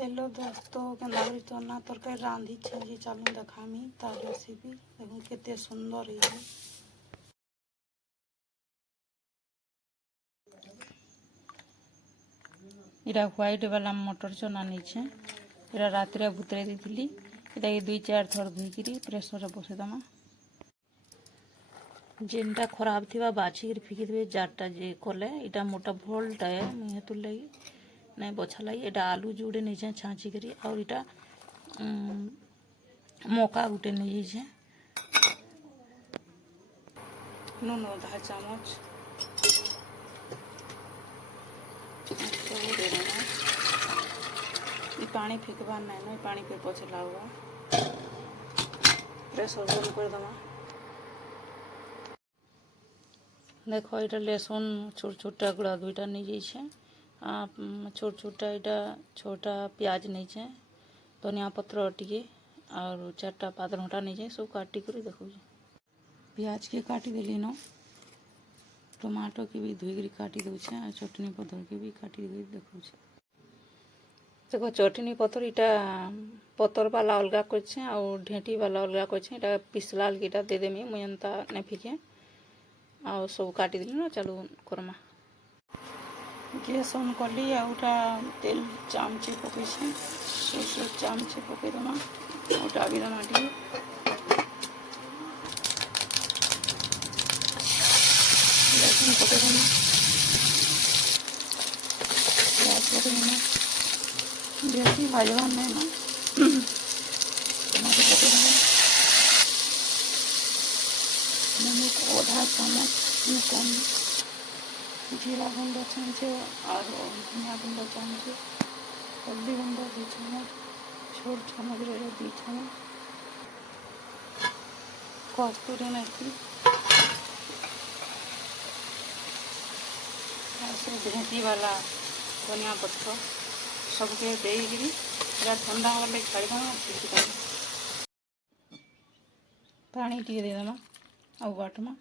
Hello दोस्तों केंदागरी चना तरकारी रांधी छे चलू देखामी तार रेसिपी देखो केते सुंदर है। इरा व्हाइट वाला मटर चना नहीं इरा रात भुतरे दी इटा 2-4 थर धोईकरी प्रेसर बसईदमा जेनटा खराब थी बाछिक फिकिदे जारटा जे कले इटा मोटा भलटा है हेतुर लगी नहीं बछा लगी एटा आलू जोड़े नहीं छाँची करी और इटा मौका गुटे नहीं जाए नून 1/2 चामच दे देना। पानी फेंकबार नहीं ना पानी पे पचला हुआ प्रेसर बंद कर देना। देखो ये लहसुन छोट छोटा गुड़ा 2टा नहीं जाए छोट छोटा यहाँ छोटा प्याज नहीं जाए धनिया पत्र टे और 4टा पातरघंटा नहीं जाए सब काटी कर देखो प्याज के काटी देली न टमाटो के भी धोई काटी दूचे और चटनी पतर के भी काटी देखो देखो चटनी पतर इटा पतर वाला अलगा कर और ढेटी वाला अलगा कर पिसला इटा दे देमी मुझे नहीं फिके और सब काटी दिल ना चलो करमा गैस ऑन कली आउटा तेल चामचे पकई चामचे पकई दमा आउटा भी दमा टी लहसुन पकई दमा प्याज पकई दमा बेसी भाजवा नहीं ना टमाटर पकई दमा नमक 1/2 चामच कम जीरा गुंड चामचे और धनिया गुंड चामचे हल्दी गुंड 2 चम्मच छोट चम्मच 2 चम्मच कस्तूरी मेथी ऐसे ढेंटी वाला धनिया पत्र सबके देगी ठंडा वाले छाड़ी देना पानी टी दे देना और बाटमा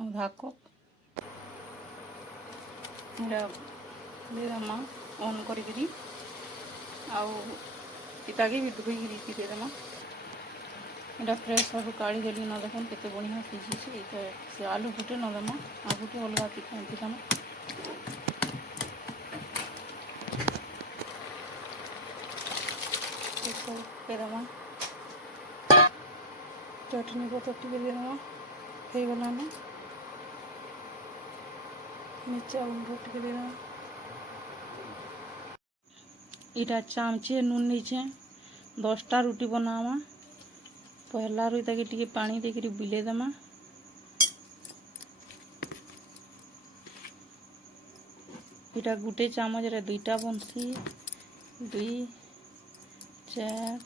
और धाको देमा ऑन करी आगे भी धोईकरी देमा इटा प्रेसर काढ़ी देली न देख केते बढ़िया सीझी से आलू गुटे न देमा आ गुटे अलगा देमा देमा चटनी पतर टे देमा हो गला ना मिर्चा गुंड टे देमा इटा चामचे नून नीचे 10टा रुटी बनावा पहला रू टे पानी देकर बिले देमा इटा गुटे चामच 2टा बंसी 2 4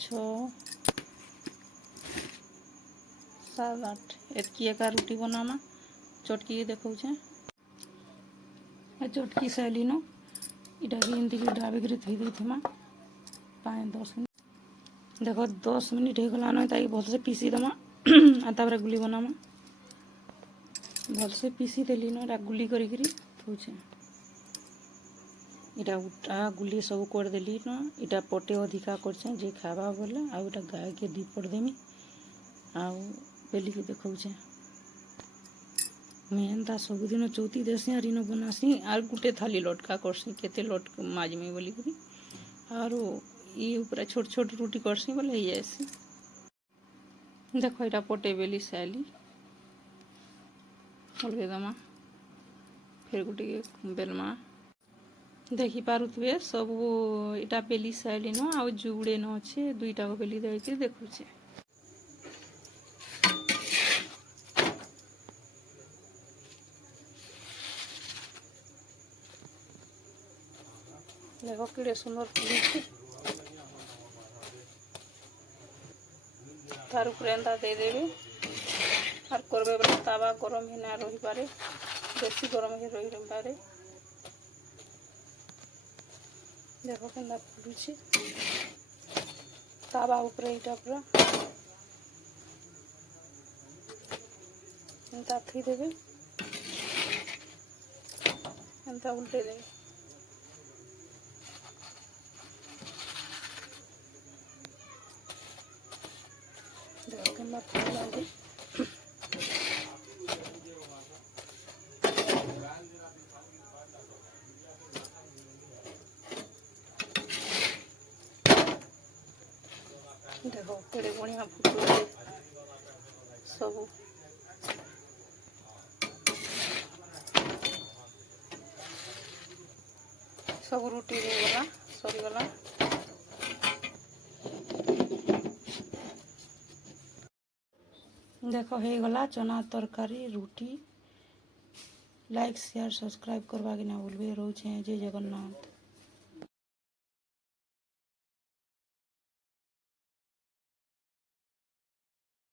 6 7 8 एतकी एक रुटी बनामा चटकी देखो चटकी सैली न इटा एमती डाबी कर थी देमा 5-10 मिनट देखो 10 मिनट हो गला न भलसे पीसी देमा तापर गुली बनामा भलसे पीसी देली न गुली करी थोचे इटा उटा गुली सब कर देली न इटा पटे अधिका कर जे खावा बोले आ गाय के 2 पट देमी आ बेली के देखो मुझे एंता सबुदिन चौथी देसी आर इन बनासी आर गुटे थाली लटका करसी केते लट माजमी बोली करी और ये ऊपर छोट छोट रोटी करसी बोले ही जाएसी देखो इटा पटे बेली सैली अलगे दमा फिर गुटे बेलमा देखी पारुथबे सब इटा बेली सैली न आ जुड़े न अच्छे 2टा को बेली देके देखुचे देखो किड़े सुंदर फुली तार एंता दे देवे और करबे बोले तावा गरम ही ना रही पारे बेसी गरम ही रही पारे देखो केंता फुलुची तावा ऊपर इटा पूरा एंता थी देवे एंता उल्टे दे देखो के मत लागे देखो केड़े बढ़िया फुटुले सब सब रुटी हो गला सरी गला देखो हो गला चना तरकारी रुटी लाइक शेयर सब्सक्राइब करवा के ना भूलबे। रोचे जय जगन्नाथ।